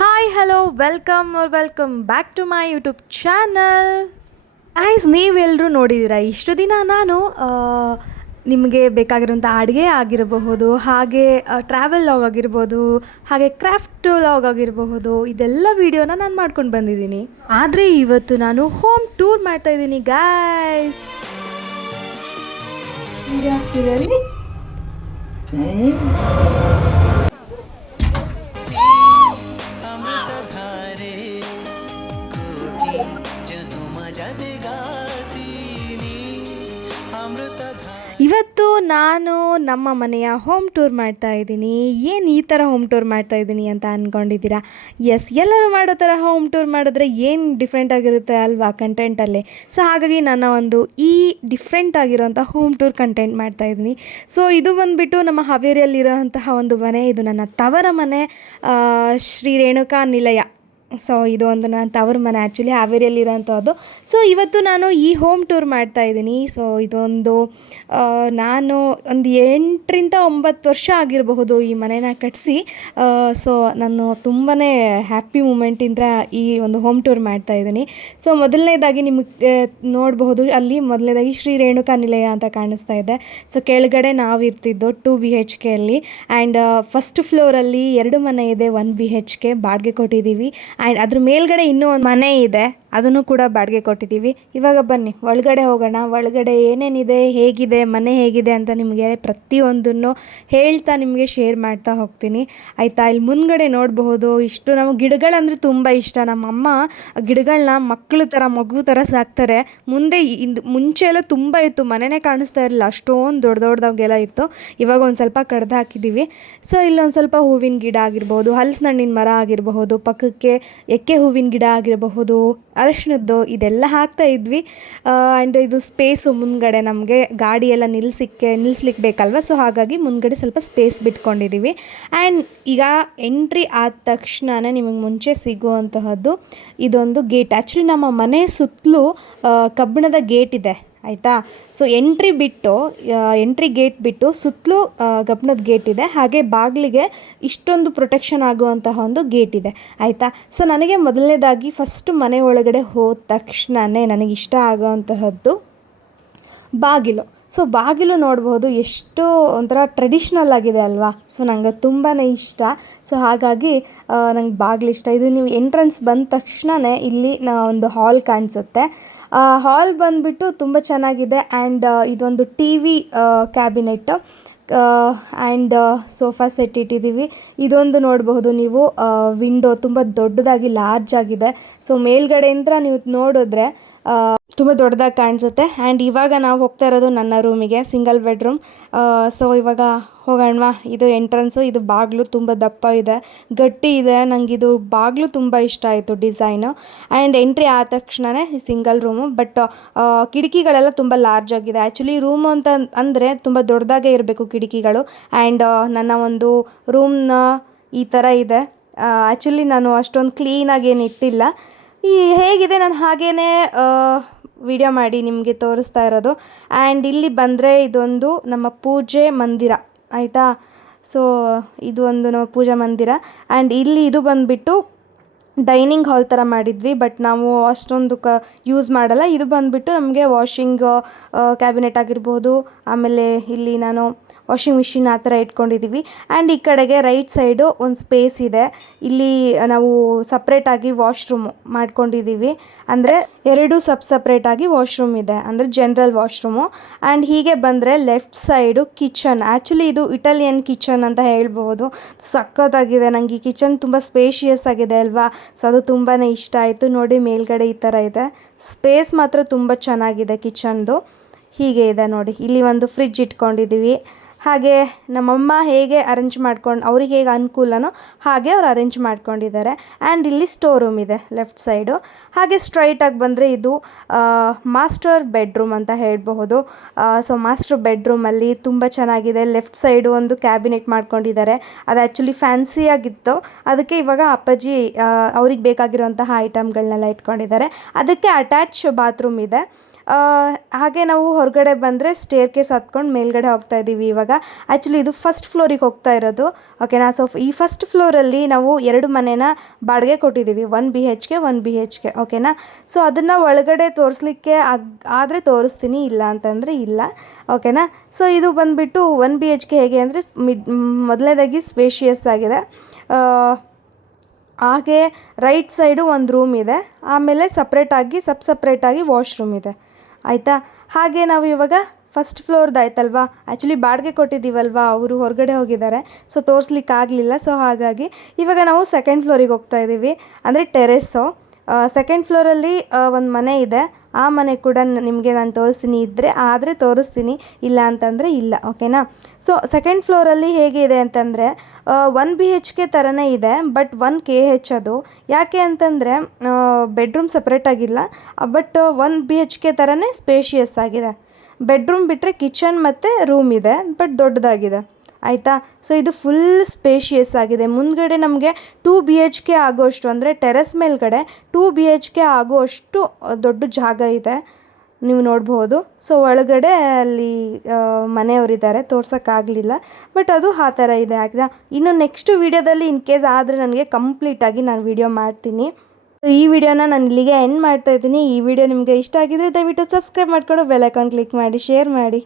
Hi hello welcome back to my YouTube channel. Guys, ನೀವೆಲ್ಲರೂ ನೋಡಿದ್ದೀರಾ ಇಷ್ಟು ದಿನ ನಾನು ನಿಮಗೆ ಬೇಕಾಗಿರೋಂಥ ಅಡುಗೆ ಆಗಿರಬಹುದು, ಹಾಗೆ ಟ್ರಾವೆಲ್ ಲಾಗ್ ಆಗಿರ್ಬೋದು, ಹಾಗೆ ಕ್ರಾಫ್ಟ್ ಲಾಗ್ ಆಗಿರಬಹುದು, ಇದೆಲ್ಲ ವೀಡಿಯೋನ ನಾನು ಮಾಡ್ಕೊಂಡು ಬಂದಿದ್ದೀನಿ. ಆದರೆ ಇವತ್ತು ನಾನು ಹೋಮ್ ಟೂರ್ ಮಾಡ್ತಾಯಿದ್ದೀನಿ ಗೈಸ್. ಇವತ್ತು ನಾನು ನಮ್ಮ ಮನೆಯ ಹೋಮ್ ಟೂರ್ ಮಾಡ್ತಾ ಇದ್ದೀನಿ. ಏನು ಈ ಥರ ಹೋಮ್ ಟೂರ್ ಮಾಡ್ತಾ ಇದ್ದೀನಿ ಅಂತ ಅಂದ್ಕೊಂಡಿದ್ದೀರಾ? ಎಸ್, ಎಲ್ಲರೂ ಮಾಡೋ ಥರ ಹೋಮ್ ಟೂರ್ ಮಾಡಿದ್ರೆ ಏನು ಡಿಫ್ರೆಂಟ್ ಆಗಿರುತ್ತೆ ಅಲ್ವಾ ಕಂಟೆಂಟಲ್ಲಿ. ಸೊ ಹಾಗಾಗಿ ನನ್ನ ಒಂದು ಈ ಡಿಫ್ರೆಂಟ್ ಆಗಿರೋಂಥ ಹೋಮ್ ಟೂರ್ ಕಂಟೆಂಟ್ ಮಾಡ್ತಾ ಇದ್ದೀನಿ. ಸೊ ಇದು ಬಂದುಬಿಟ್ಟು ನಮ್ಮ ಹಾವೇರಿಯಲ್ಲಿರೋಂತಹ ಒಂದು ಮನೆ. ಇದು ನನ್ನ ತವರ ಮನೆ, ಶ್ರೀ ರೇಣುಕಾ ನಿಲಯ. ಸೊ ಇದು ಒಂದು ನನ್ನ ತವರ ಮನೆ, ಆ್ಯಕ್ಚುಲಿ ಹಾವೇರಿಯಲ್ಲಿರೋಂಥದ್ದು. ಸೊ ಇವತ್ತು ನಾನು ಈ ಹೋಮ್ ಟೂರ್ ಮಾಡ್ತಾಯಿದ್ದೀನಿ. ಸೊ ಇದೊಂದು ನಾನು ಒಂದು 8-9 ವರ್ಷ ಆಗಿರಬಹುದು ಈ ಮನೇನ ಕಟ್ಟಿಸಿ. ಸೊ ನಾನು ತುಂಬಾ ಹ್ಯಾಪಿ ಮೂಮೆಂಟಿಂದ ಈ ಒಂದು ಹೋಮ್ ಟೂರ್ ಮಾಡ್ತಾಯಿದ್ದೀನಿ. ಸೊ ಮೊದಲನೇದಾಗಿ ನಿಮಗೆ ನೋಡಬಹುದು, ಅಲ್ಲಿ ಮೊದಲನೇದಾಗಿ ಶ್ರೀ ರೇಣುಕಾ ನಿಲಯ ಅಂತ ಕಾಣಿಸ್ತಾ ಇದೆ. ಸೊ ಕೆಳಗಡೆ ನಾವು ಇರ್ತಿದ್ದು 2 BHK ಅಲ್ಲಿ, ಆ್ಯಂಡ್ ಫಸ್ಟ್ ಫ್ಲೋರಲ್ಲಿ 2 ಮನೆ ಇದೆ, 1 BHK ಬಾಡಿಗೆ ಕೊಟ್ಟಿದ್ದೀವಿ. ಆ್ಯಂಡ್ ಅದ್ರ ಮೇಲ್ಗಡೆ ಇನ್ನೂ ಒಂದು ಮನೆ ಇದೆ, ಅದನ್ನು ಕೂಡ ಬಾಡಿಗೆ ಕೊಟ್ಟಿದ್ದೀವಿ. ಇವಾಗ ಬನ್ನಿ ಒಳಗಡೆ ಹೋಗೋಣ. ಒಳಗಡೆ ಏನೇನಿದೆ, ಹೇಗಿದೆ ಮನೆ, ಹೇಗಿದೆ ಅಂತ ನಿಮಗೆ ಪ್ರತಿಯೊಂದನ್ನು ಹೇಳ್ತಾ ನಿಮಗೆ ಶೇರ್ ಮಾಡ್ತಾ ಹೋಗ್ತೀನಿ, ಆಯಿತಾ? ಇಲ್ಲಿ ಮುಂದ್ಗಡೆ ನೋಡಬಹುದು, ಇಷ್ಟು ನಮಗೆ ಗಿಡಗಳಂದರೆ ತುಂಬ ಇಷ್ಟ. ನಮ್ಮಮ್ಮ ಗಿಡಗಳನ್ನ ಮಕ್ಕಳು ಥರ, ಮಗು ಥರ ಸಾಕ್ತಾರೆ. ಮುಂಚೆ ಎಲ್ಲ ತುಂಬ ಇತ್ತು, ಮನೆಯೇ ಕಾಣಿಸ್ತಾ ಇರಲಿಲ್ಲ, ಅಷ್ಟೊಂದು ದೊಡ್ಡದಾಗೆಲ್ಲ ಇತ್ತು. ಇವಾಗ ಒಂದು ಸ್ವಲ್ಪ ಕಡ್ದು ಹಾಕಿದ್ದೀವಿ. ಸೊ ಇಲ್ಲೊಂದು ಸ್ವಲ್ಪ ಹೂವಿನ ಗಿಡ ಆಗಿರ್ಬೋದು, ಹಲಸಿನಣ್ಣಿನ ಮರ ಆಗಿರಬಹುದು, ಪಕ್ಕಕ್ಕೆ ಎಕ್ಕೆ ಹೂವಿನ ಗಿಡ ಆಗಿರಬಹುದು, ಅರಶಿನದ್ದು, ಇದೆಲ್ಲ ಹಾಕ್ತಾ ಇದ್ವಿ. ಆ್ಯಂಡ್ ಇದು ಸ್ಪೇಸು ಮುಂದ್ಗಡೆ ನಮಗೆ ಗಾಡಿ ಎಲ್ಲ ನಿಲ್ಲಿಸ್ಲಿಕ್ಕೆ ಬೇಕಲ್ವ. ಸೊ ಹಾಗಾಗಿ ಮುಂದ್ಗಡೆ ಸ್ವಲ್ಪ ಸ್ಪೇಸ್ ಬಿಟ್ಕೊಂಡಿದ್ದೀವಿ. ಆ್ಯಂಡ್ ಈಗ ಎಂಟ್ರಿ ಆದ ತಕ್ಷಣವೇ ನಿಮಗೆ ಮುಂಚೆ ಸಿಗುವಂತಹದ್ದು ಇದೊಂದು ಗೇಟ್. ಆ್ಯಕ್ಚುಲಿ ನಮ್ಮ ಮನೆ ಸುತ್ತಲೂ ಕಬ್ಬಿಣದ ಗೇಟ್ ಇದೆ, ಆಯಿತಾ? ಸೊ ಎಂಟ್ರಿ ಗೇಟ್ ಬಿಟ್ಟು ಸುತ್ತಲೂ ಕಬ್ಬಿಣದ ಗೇಟ್ ಇದೆ. ಹಾಗೆ ಬಾಗಿಲಿಗೆ ಇಷ್ಟೊಂದು ಪ್ರೊಟೆಕ್ಷನ್ ಆಗುವಂತಹ ಒಂದು ಗೇಟ್ ಇದೆ, ಆಯಿತಾ? ಸೊ ನನಗೆ ಮೊದಲನೇದಾಗಿ ಫಸ್ಟ್ ಮನೆ ಒಳಗಡೆ ಹೋದ ತಕ್ಷಣವೇ ನನಗೆ ಇಷ್ಟ ಆಗೋವಂತಹದ್ದು ಬಾಗಿಲು. ಸೊ ಬಾಗಿಲು ನೋಡ್ಬೋದು, ಎಷ್ಟು ಒಂಥರ ಟ್ರೆಡಿಷ್ನಲ್ ಆಗಿದೆ ಅಲ್ವಾ? ಸೊ ನನಗೆ ತುಂಬಾ ಇಷ್ಟ. ಸೊ ಹಾಗಾಗಿ ನಂಗೆ ಬಾಗಿಲು ಇಷ್ಟ. ಇದು ನೀವು ಎಂಟ್ರೆನ್ಸ್ ಬಂದ ತಕ್ಷಣವೇ ಇಲ್ಲಿ ಒಂದು ಹಾಲ್ ಕಾಣಿಸುತ್ತೆ. ಹಾಲ್ ಬಂದುಬಿಟ್ಟು ತುಂಬ ಚೆನ್ನಾಗಿದೆ. ಆ್ಯಂಡ್ ಇದೊಂದು TV cabinet and sofa set ಇಟ್ಟಿದ್ದೀವಿ. ಇದೊಂದು ನೋಡಬಹುದು ನೀವು, ವಿಂಡೋ ತುಂಬ ದೊಡ್ಡದಾಗಿ ಲಾರ್ಜ್ ಆಗಿದೆ. ಸೊ ಮೇಲ್ಗಡೆಯಿಂದ ನೀವು ನೋಡಿದ್ರೆ ತುಂಬ ದೊಡ್ಡದಾಗಿ ಕಾಣಿಸುತ್ತೆ. ಆ್ಯಂಡ್ ಇವಾಗ ನಾವು ಹೋಗ್ತಾ ಇರೋದು ನನ್ನ ರೂಮಿಗೆ, ಸಿಂಗಲ್ ಬೆಡ್ರೂಮ್. ಸೊ ಇವಾಗ ಹೋಗೋಣವಾ? ಇದು ಎಂಟ್ರೆನ್ಸು, ಇದು ಬಾಗಿಲು ತುಂಬ ದಪ್ಪ ಇದೆ, ಗಟ್ಟಿ ಇದೆ. ನನಗಿದು ಬಾಗಿಲು ತುಂಬ ಇಷ್ಟ ಆಯಿತು, ಡಿಸೈನು. ಆ್ಯಂಡ್ ಎಂಟ್ರಿ ಆದ ತಕ್ಷಣವೇ ಸಿಂಗಲ್ ರೂಮು, ಬಟ್ ಕಿಟಕಿಗಳೆಲ್ಲ ತುಂಬ ಲಾರ್ಜ್ ಆಗಿದೆ. ಆ್ಯಕ್ಚುಲಿ ರೂಮು ಅಂತ ಅಂದರೆ ತುಂಬ ದೊಡ್ಡದಾಗೇ ಇರಬೇಕು ಕಿಟಕಿಗಳು. ಆ್ಯಂಡ್ ನನ್ನ ಒಂದು ರೂಮ್ನ ಈ ಥರ ಇದೆ. ಆ್ಯಕ್ಚುಲಿ ನಾನು ಅಷ್ಟೊಂದು ಕ್ಲೀನಾಗಿ ಏನು ಇಟ್ಟಿಲ್ಲ, ಹೇಗಿದೆ ನಾನು ಹಾಗೇ ವಿಡಿಯೋ ಮಾಡಿ ನಿಮಗೆ ತೋರಿಸ್ತಾ ಇರೋದು. ಆ್ಯಂಡ್ ಇಲ್ಲಿ ಬಂದರೆ ಇದೊಂದು ನಮ್ಮ ಪೂಜೆ ಮಂದಿರ, ಆಯಿತಾ? ಸೊ ಇದು ಒಂದು ನಮ್ಮ ಪೂಜಾ ಮಂದಿರ. ಆ್ಯಂಡ್ ಇಲ್ಲಿ ಇದು ಬಂದುಬಿಟ್ಟು ಡೈನಿಂಗ್ ಹಾಲ್ ಥರ ಮಾಡಿದ್ವಿ, ಬಟ್ ನಾವು ಅಷ್ಟೊಂದು ಯೂಸ್ ಮಾಡಲ್ಲ. ಇದು ಬಂದುಬಿಟ್ಟು ನಮಗೆ ವಾಷಿಂಗ್ ಕ್ಯಾಬಿನೆಟ್ ಆಗಿರ್ಬೋದು. ಆಮೇಲೆ ಇಲ್ಲಿ ನಾನು ವಾಷಿಂಗ್ ಮಿಷಿನ್ ಆ ಥರ ಇಟ್ಕೊಂಡಿದ್ದೀವಿ. ಆ್ಯಂಡ್ ಈ ಕಡೆಗೆ ರೈಟ್ ಸೈಡು ಒಂದು ಸ್ಪೇಸ್ ಇದೆ. ಇಲ್ಲಿ ನಾವು ಸಪ್ರೇಟಾಗಿ ವಾಶ್ರೂಮು ಮಾಡ್ಕೊಂಡಿದ್ದೀವಿ, ಅಂದರೆ 2 ಸಪ್ರೇಟಾಗಿ ವಾಶ್ರೂಮ್ ಇದೆ, ಅಂದರೆ ಜನರಲ್ ವಾಶ್ರೂಮು. ಆ್ಯಂಡ್ ಹೀಗೆ ಬಂದರೆ ಲೆಫ್ಟ್ ಸೈಡು ಕಿಚನ್. ಆ್ಯಕ್ಚುಲಿ ಇದು ಇಟಾಲಿಯನ್ ಕಿಚನ್ ಅಂತ ಹೇಳ್ಬೋದು. ಸಖತ್ತಾಗಿದೆ. ನನಗೆ ಈ ಕಿಚನ್ ತುಂಬ ಸ್ಪೇಷಿಯಸ್ ಆಗಿದೆ ಅಲ್ವಾ? ಸೊ ಅದು ತುಂಬಾ ಇಷ್ಟ ಆಯಿತು. ನೋಡಿ ಮೇಲ್ಗಡೆ ಈ ಥರ ಇದೆ, ಸ್ಪೇಸ್ ಮಾತ್ರ ತುಂಬ ಚೆನ್ನಾಗಿದೆ ಕಿಚನ್ದು. ಹೀಗೆ ಇದೆ ನೋಡಿ, ಇಲ್ಲಿ ಒಂದು ಫ್ರಿಡ್ಜ್ ಇಟ್ಕೊಂಡಿದ್ದೀವಿ. ಹಾಗೆ ನಮ್ಮಮ್ಮ ಹೇಗೆ ಅರೇಂಜ್ ಮಾಡ್ಕೊಂಡು, ಅವ್ರಿಗೆ ಹೇಗೆ ಅನುಕೂಲನೋ ಹಾಗೆ ಅವ್ರು ಅರೇಂಜ್ ಮಾಡ್ಕೊಂಡಿದ್ದಾರೆ. ಆ್ಯಂಡ್ ಇಲ್ಲಿ ಸ್ಟೋರ್ ರೂಮ್ ಇದೆ ಲೆಫ್ಟ್ ಸೈಡು. ಹಾಗೆ ಸ್ಟ್ರೈಟಾಗಿ ಬಂದರೆ ಇದು ಮಾಸ್ಟರ್ ಬೆಡ್ರೂಮ್ ಅಂತ ಹೇಳಬಹುದು. ಸೊ ಮಾಸ್ಟರ್ ಬೆಡ್ರೂಮಲ್ಲಿ ತುಂಬ ಚೆನ್ನಾಗಿದೆ. ಲೆಫ್ಟ್ ಸೈಡು ಒಂದು ಕ್ಯಾಬಿನೆಟ್ ಮಾಡ್ಕೊಂಡಿದ್ದಾರೆ. ಅದು ಆ್ಯಕ್ಚುಲಿ ಫ್ಯಾನ್ಸಿಯಾಗಿತ್ತು, ಅದಕ್ಕೆ ಇವಾಗ ಅಪ್ಪಾಜಿ ಅವ್ರಿಗೆ ಬೇಕಾಗಿರೋಂತಹ ಐಟಮ್ಗಳನ್ನೆಲ್ಲ ಇಟ್ಕೊಂಡಿದ್ದಾರೆ. ಅದಕ್ಕೆ ಅಟ್ಯಾಚ್ ಬಾತ್ರೂಮ್ ಇದೆ. ಹಾಗೆ ನಾವು ಹೊರಗಡೆ ಬಂದರೆ ಸ್ಟೇರ್ ಕೇಸ್ ಹತ್ಕೊಂಡು ಮೇಲ್ಗಡೆ ಹೋಗ್ತಾ ಇದ್ದೀವಿ ಇವಾಗ. ಆ್ಯಕ್ಚುಲಿ ಇದು ಫಸ್ಟ್ ಫ್ಲೋರಿಗೆ ಹೋಗ್ತಾ ಇರೋದು, ಓಕೆನಾ. ಸೊ ಈ ಫಸ್ಟ್ ಫ್ಲೋರಲ್ಲಿ ನಾವು 2 ಮನೆನ ಬಾಡಿಗೆ ಕೊಟ್ಟಿದ್ದೀವಿ, 1 BHK 1 BHK, ಓಕೆನಾ. ಸೊ ಅದನ್ನು ಒಳಗಡೆ ತೋರಿಸ್ಲಿಕ್ಕೆ ಆದರೆ ತೋರಿಸ್ತೀನಿ, ಇಲ್ಲ ಅಂತಂದರೆ ಇಲ್ಲ, ಓಕೆನಾ. ಸೊ ಇದು ಬಂದುಬಿಟ್ಟು 1 BHK ಹೇಗೆ ಅಂದರೆ ಮೊದಲನೇದಾಗಿ ಸ್ಪೇಷಿಯಸ್ ಆಗಿದೆ. ಹಾಗೆ ರೈಟ್ ಸೈಡು ಒಂದು ರೂಮ್ ಇದೆ, ಆಮೇಲೆ ಸಪ್ರೇಟಾಗಿ ವಾಶ್ರೂಮ್ ಇದೆ, ಆಯಿತಾ. ಹಾಗೆ ನಾವು ಇವಾಗ ಫಸ್ಟ್ ಫ್ಲೋರ್ದು ಆಯ್ತಲ್ವಾ, ಆ್ಯಕ್ಚುಲಿ ಬಾಡಿಗೆ ಕೊಟ್ಟಿದ್ದೀವಲ್ವಾ, ಅವರು ಹೊರಗಡೆ ಹೋಗಿದ್ದಾರೆ, ಸೊ ತೋರಿಸ್ಲಿಕ್ಕಾಗಲಿಲ್ಲ. ಸೊ ಹಾಗಾಗಿ ಇವಾಗ ನಾವು ಸೆಕೆಂಡ್ ಫ್ಲೋರಿಗೆ ಹೋಗ್ತಾ ಇದ್ದೀವಿ, ಅಂದರೆ ಟೆರೆಸ್ಸು. ಸೆಕೆಂಡ್ ಫ್ಲೋರಲ್ಲಿ ಒಂದು ಮನೆ ಇದೆ, ಆ ಮನೆ ಕೂಡ ನಿಮಗೆ ನಾನು ತೋರಿಸ್ತೀನಿ, ಆದರೆ ತೋರಿಸ್ತೀನಿ, ಇಲ್ಲ ಅಂತಂದರೆ ಇಲ್ಲ, ಓಕೆನಾ. ಸೊ ಸೆಕೆಂಡ್ ಫ್ಲೋರಲ್ಲಿ ಹೇಗೆ ಇದೆ ಅಂತಂದರೆ 1 BHK ಥರನೇ ಇದೆ, ಬಟ್ 1 KH ಅದು. ಯಾಕೆ ಅಂತಂದರೆ ಬೆಡ್ರೂಮ್ ಸಪ್ರೇಟಾಗಿಲ್ಲ, ಬಟ್ 1 BHK ಥರನೇ ಸ್ಪೇಷಿಯಸ್ ಆಗಿದೆ. ಬೆಡ್ರೂಮ್ ಬಿಟ್ಟರೆ ಕಿಚನ್ ಮತ್ತು ರೂಮ್ ಇದೆ, ಬಟ್ ದೊಡ್ಡದಾಗಿದೆ, ಆಯಿತಾ. ಸೊ ಇದು ಫುಲ್ ಸ್ಪೇಷಿಯಸ್ ಆಗಿದೆ. ಮುಂದ್ಗಡೆ ನಮಗೆ 2 BHK ಆಗೋಷ್ಟು, ಅಂದರೆ ಟೆರೆಸ್ ಮೇಲ್ಗಡೆ 2 BHK ಆಗುವಷ್ಟು ದೊಡ್ಡ ಜಾಗ ಇದೆ, ನೀವು ನೋಡ್ಬೋದು. ಸೊ ಒಳಗಡೆ ಅಲ್ಲಿ ಮನೆಯವರಿದ್ದಾರೆ, ತೋರ್ಸೋಕ್ಕಾಗಲಿಲ್ಲ, ಬಟ್ ಅದು ಆ ಥರ ಇದೆ, ಆಯಿತಾ. ಇನ್ನು ನೆಕ್ಸ್ಟ್ ವೀಡಿಯೋದಲ್ಲಿ ಇನ್ ಕೇಸ್ ಆದರೆ ನನಗೆ ಕಂಪ್ಲೀಟಾಗಿ ನಾನು ವೀಡಿಯೋ ಮಾಡ್ತೀನಿ. ಈ ವಿಡಿಯೋನ ನಾನು ಇಲ್ಲಿಗೆ ಎಂಡ್ ಮಾಡ್ತಾಯಿದ್ದೀನಿ. ಈ ವಿಡಿಯೋ ನಿಮಗೆ ಇಷ್ಟ ಆಗಿದರೆ ದಯವಿಟ್ಟು ಸಬ್ಸ್ಕ್ರೈಬ್ ಮಾಡಿಕೊಂಡು ಬೆಲ್ ಐಕಾನ್ ಕ್ಲಿಕ್ ಮಾಡಿ, ಶೇರ್ ಮಾಡಿ.